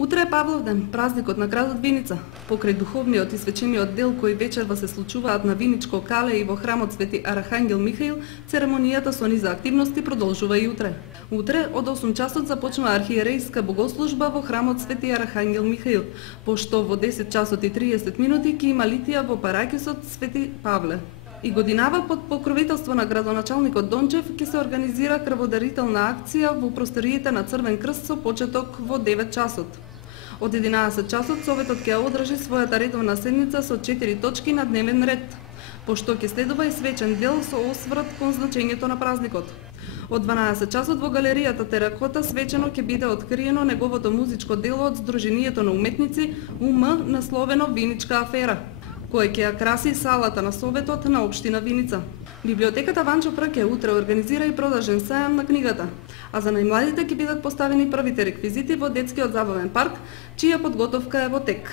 Утре е Павловден, празникот на градот Виница. Покрај духовниот и свечениот дел кои вечерва се случуваат на Виничко кале и во храмот Свети Архангел Михаил, церемонијата со низа активности продолжува и утре. Утре од 8 часот започнува архиерејска богослужба во храмот Свети Архангел Михаил, пошто во 10 часот и 30 минути ќе има литија во паракисот Свети Павле. И годинава под покровителство на градоначалникот Дончев ќе се организира крводарителна акција во просториите на Црвен крст со почеток во 9 часот. Од 11 часот Советот ќе одржи својата редовна седница со 4 точки на дневен ред, пошто ќе следува и свечен дел со осврт кон значењето на празникот. Од 12 часот во галеријата Теракота свечено ќе биде откриено неговото музичко дело од Сдруженијето на уметници УМ насловено Виничка афера, кој ќе ја краси салата на Советот на општина Виница. Библиотеката Ванчо Прке утре организира и продажен сајам на книгата, а за најмладите ќе бидат поставени првите реквизити во детскиот забавен парк, чија подготовка е во тек.